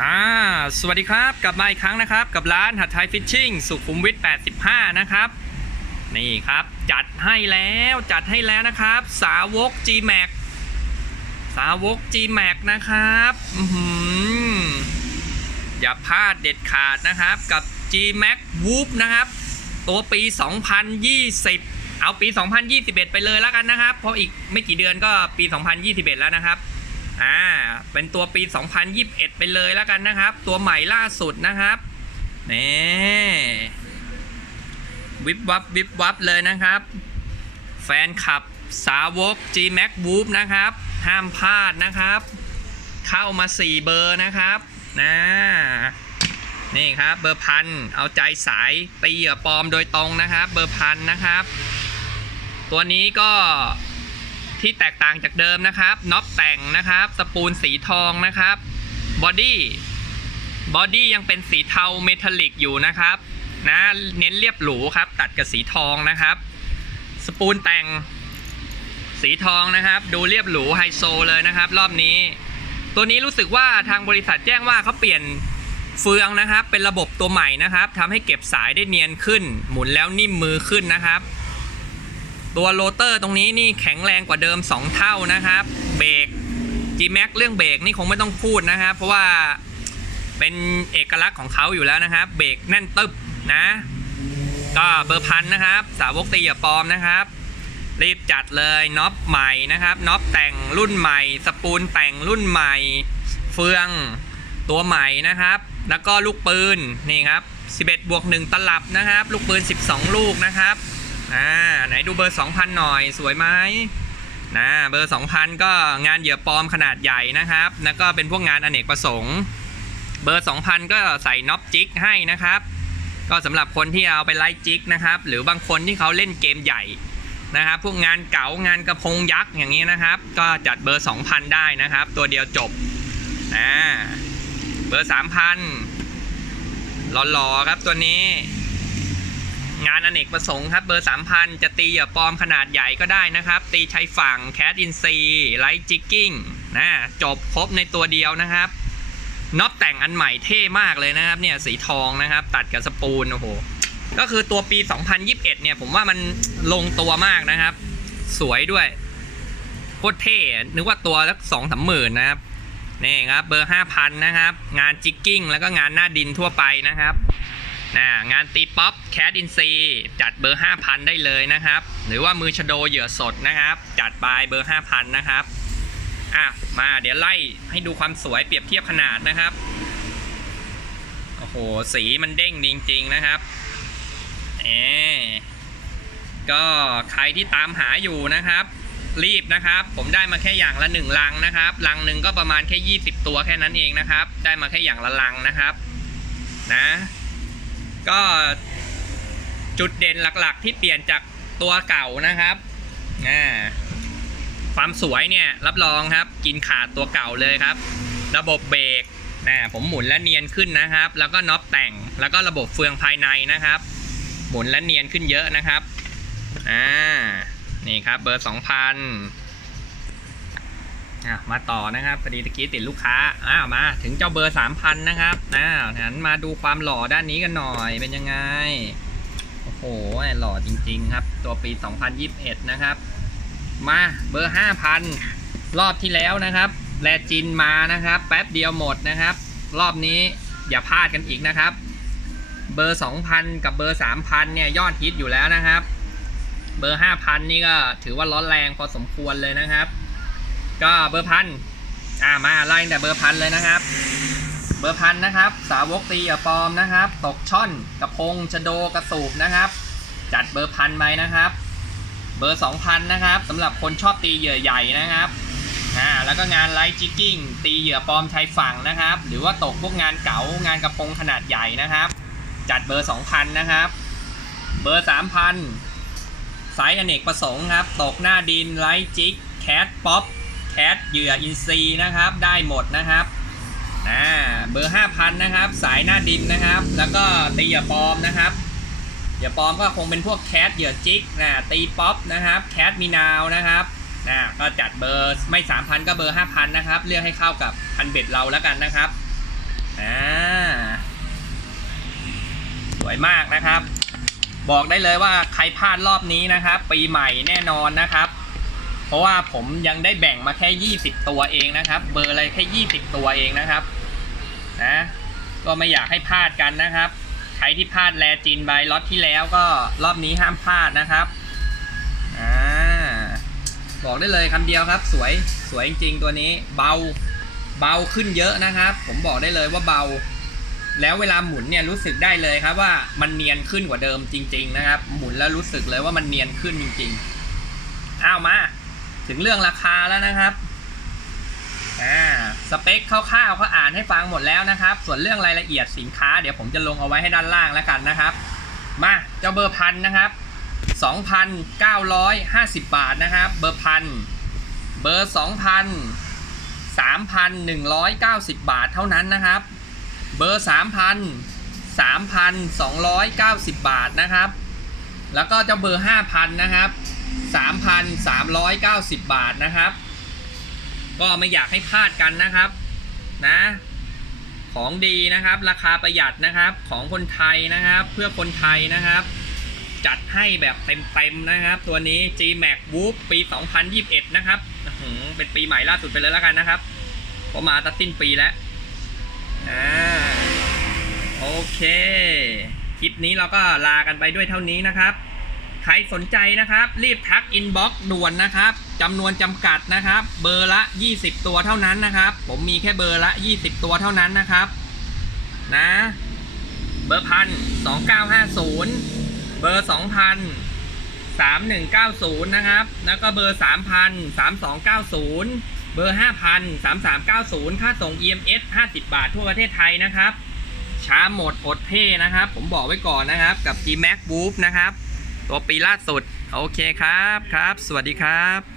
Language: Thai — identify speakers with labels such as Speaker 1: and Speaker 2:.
Speaker 1: อ่าสวัสดีครับกลับมาอีกครั้งนะครับ กับร้านหัดไทยฟิชชิ่งสุขุมวิท 85 นะครับ นี่ครับจัดให้แล้วจัดให้แล้วนะครับ สาวก G-Max สาวก G-Max นะครับอย่าพลาดเด็ดขาดนะครับกับ G-Max Whoop นะครับ ตัวปี 2020 เอาปี 2021 ไปเลยแล้วกันนะครับ เพราะอีกไม่กี่เดือนก็ปี 2021 แล้วนะครับ อ่าเป็นตัวปี 2021 ไปเลยแล้วกันนะครับ ตัวใหม่ล่าสุดนะครับนี่วิบวับวิบวับเลยนะครับ แฟนคลับสาวก G Max w o o p นะครับ ห้ามพลาดนะครับ เข้ามา 4 เบอร์นะครับนะนี่ครับเบอร์พันเอาใจสายตีเหยื่อปลอมโดยตรงนะครับ เบอร์พันนะครับ ตัวนี้ก็ ที่แตกต่างจากเดิมนะครับน็อปแต่งนะครับสปูลสีทองนะครับบอดี้บอดี้ยังเป็นสีเทาเมทัลลิกอยู่นะครับนะเน้นเรียบหรูครับตัดกับสีทองนะครับสปูลแต่งสีทองนะครับ ดูเรียบหรูไฮโซเลยนะครับ รอบนี้ ตัวนี้รู้สึกว่าทางบริษัทแจ้งว่าเขาเปลี่ยนเฟืองนะครับ เป็นระบบตัวใหม่นะครับทำให้เก็บสายได้เนียนขึ้น หมุนแล้วนิ่มมือขึ้นนะครับ ตัวโรเตอร์ตรงนี้นี่แข็งแรงกว่าเดิม 2 เท่านะครับ เบรก G-Max เรื่องเบรกนี่คงไม่ต้องพูดนะครับ เพราะว่าเป็นเอกลักษณ์ของเขาอยู่แล้วนะครับ เบรกแน่นตึบนะ ก็เบอร์พันนะครับ สาวกตีอย่าปลอมนะครับ รีบจัดเลยน็อปใหม่นะครับน็อปแต่งรุ่นใหม่ สปูลแต่งรุ่นใหม่ เฟืองตัวใหม่นะครับ แล้วก็ลูกปืนนี่ครับ 11บวก1ตลับนะครับ ลูกปืน 12 ลูกนะครับ อ่าไหนดูเบอร์ 2,000 หน่อยสวยไหมนะเบอร์ 2,000 ก็งานเหยื่อปลอมขนาดใหญ่นะครับแล้วก็เป็นพวกงานอเนกประสงค์ เบอร์ 2,000 ก็ใส่น็อปจิกให้นะครับ ก็สำหรับคนที่เอาไปไล่จิกนะครับ หรือบางคนที่เขาเล่นเกมใหญ่นะครับพวกงานเก๋างานกระพงยักษ์อย่างนี้นะครับ ก็จัดเบอร์ 2,000 ได้นะครับ ตัวเดียวจบอ่าเบอร์ 3,000หล่อๆครับตัวนี้ งานอเนกประสงค์ครับเบอร์ 3,000 จะตีเหยื่อปลอมขนาดใหญ่ก็ได้นะครับ ตีชายฝั่งแคดอินซีไลท์จิกกิ้งนะจบครบในตัวเดียวนะครับน็อปแต่งอันใหม่เท่มากเลยนะครับเนี่ยสีทองนะครับ ตัดกับสปูลโอ้โหก็คือตัวปี 2021 เนี่ยผมว่ามันลงตัวมากนะครับ สวยด้วยโคตรเท่ นึกว่าตัวสักสองสามหมื่นนะครับ นี่ครับเบอร์ 5,000 นะครับ งานจิกกิ้งแล้วก็งานหน้าดินทั่วไปนะครับ นะงานตีป๊อปแคดอินซีจัดเบอร์ 5,000 ได้เลยนะครับ หรือว่ามือชโดเหยื่อสดนะครับ จัดไปเบอร์ 5,000 นะครับอะมาเดี๋ยวไล่ให้ดูความสวยเปรียบเทียบขนาดนะครับ โอ้โห สีมันเด้งจริง ๆ นะครับเอก็ใครที่ตามหาอยู่นะครับ รีบนะครับ ผมได้มาแค่อย่างละหนึ่งลังนะครับลังหนึ่งก็ประมาณแค่ 20 ตัวแค่นั้นเองนะครับ ได้มาแค่อย่างละลังนะครับ นะ ก็จุดเด่นหลักๆ ที่เปลี่ยนจากตัวเก่านะครับอ่าความสวยเนี่ยรับรองครับกินขาดตัวเก่าเลยครับ ระบบเบรกนะผมหมุนและเนียนขึ้นนะครับ แล้วก็น็อปแต่งแล้วก็ระบบเฟืองภายในนะครับ หมุนและเนียนขึ้นเยอะนะครับอ่านี่ครับเบอร์2,000 อะมาต่อนะครับพอดีตะกี้ติดลูกค้าอ้าวมา ถึงเจ้าเบอร์3,000นนะครับอ้าวหันมาดูความหล่อด้านนี้กันหน่อยเป็นยังไง โอ้โหหล่อจริง ๆ ครับ ตัวปี 2021 นะครับ มาเบอร์5,000รอบที่แล้วนะครับ แลจินมานะครับ แป๊บเดียวหมดนะครับ รอบนี้อย่าพลาดกันอีกนะครับ เบอร์ 2,000 กับเบอร์ 3,000 เนี่ยยอดฮิตอยู่แล้วนะครับ เบอร์ 5,000 นี่ก็ถือว่าร้อนแรงพอสมควรเลยนะครับ ก็เบอร์พันอ่ามาไล่แต่เบอร์พันเลยนะครับ เบอร์พันนะครับ สาวกตีอะปอมนะครับ ตกช่อนกระพงชะโดกระสูบนะครับ จัดเบอร์พันไปนะครับ เบอร์2,000นนะครับสำหรับคนชอบตีเหยื่อใหญ่นะครับอ่าแล้วก็งานไลท์จิกกิ้งตีเหยื่อปลอมชายฝั่งนะครับ หรือว่าตกพวกงานเก๋างานกระพงขนาดใหญ่นะครับ จัดเบอร์2,000นะครับ เบอร์3,000ไซส์อเนกประสงค์ครับ ตกหน้าดินไลท์จิกแคทป๊อป แคทเหยื่ออินซีนะครับ ได้หมดนะครับอ่าเบอร์ 5,000 นะครับ สายหน้าดินนะครับ แล้วก็ตีเหยื่อปลอมนะครับเหยื่อปลอมก็คงเป็นพวกแคทเหยื่อจิกนะตีป๊อปนะครับแคทมีนาวนะครับนะก็จัดเบอร์ไม่ 3,000 ก็เบอร์ 5,000 นะครับ เลือกให้เข้ากับพันเบ็ดเราแล้วกันนะครับอ่าสวยมากนะครับ บอกได้เลยว่าใครพลาดรอบนี้นะครับ ปีใหม่แน่นอนนะครับ เพราะว่าผมยังได้แบ่งมาแค่ 20 ตัวเองนะครับ เบอร์อะไรแค่ 20 ตัวเองนะครับนะก็ไม่อยากให้พลาดกันนะครับ ใครที่พลาดแลจินใบล็อตที่แล้วก็รอบนี้ห้ามพลาดนะครับอ่าบอกได้เลยคำเดียวครับ สวยสวยจริงๆตัวนี้ เบาเบาขึ้นเยอะนะครับ ผมบอกได้เลยว่าเบา แล้วเวลาหมุนเนี่ยรู้สึกได้เลยครับว่ามันเนียนขึ้นกว่าเดิมจริง ๆ นะครับ หมุนแล้วรู้สึกเลยว่ามันเนียนขึ้นจริงๆอ้าวมา ถึงเรื่องราคาแล้วนะครับอ่าสเปคคร่าวๆเขาอ่านให้ฟังหมดแล้วนะครับ ส่วนเรื่องรายละเอียดสินค้าเดี๋ยวผมจะลงเอาไว้ให้ด้านล่างแล้วกันนะครับ มาเจ้าเบอร์พันนะครับ 2,950 บาทนะครับ เบอร์พันเบอร์ 2,000 3,190 บาทเท่านั้นนะครับ เบอร์ 3,000 3,290 บาทนะครับ แล้วก็เจ้าเบอร์ 5,000 นะครับ 3,390 บาทนะครับ ก็ไม่อยากให้พลาดกันนะครับนะของดีนะครับ ราคาประหยัดนะครับของคนไทยนะครับ เพื่อคนไทยนะครับ จัดให้แบบเต็มๆนะครับ ตัวนี้ G Max Whoop ปี 2021 นะครับอื้อหือเป็นปีใหม่ล่าสุดไปเลยแล้วกันนะครับเพราะมาตัดสิ้นปีแล้วอ่าโอเค คลิปนี้เราก็ลากันไปด้วยเท่านี้นะครับ ใครสนใจนะครับ รีบทักอินบ็อกซ์ด่วนนะครับจำนวนจำกัดนะครับ เบอร์ละ 20 ตัวเท่านั้นนะครับ ผมมีแค่เบอร์ละ 20 ตัวเท่านั้นนะครับ นะ เบอร์พันสองเก้าห้าศูนย์เบอร์สองพันสามหนึ่งเก้าศูนย์นะครับ แล้วก็เบอร์สามพันสามสองเก้าศูนย์เบอร์ห้าพันสามสามเก้าศูนย์ค่าส่ง EMS ห้าสิบบาททั่วประเทศไทยนะครับ ช้าหมดอดเพ่นะครับ ผมบอกไว้ก่อนนะครับ กับ G Max Whoop นะครับ ตัวปีล่าสุด โอเคครับครับ สวัสดีครับ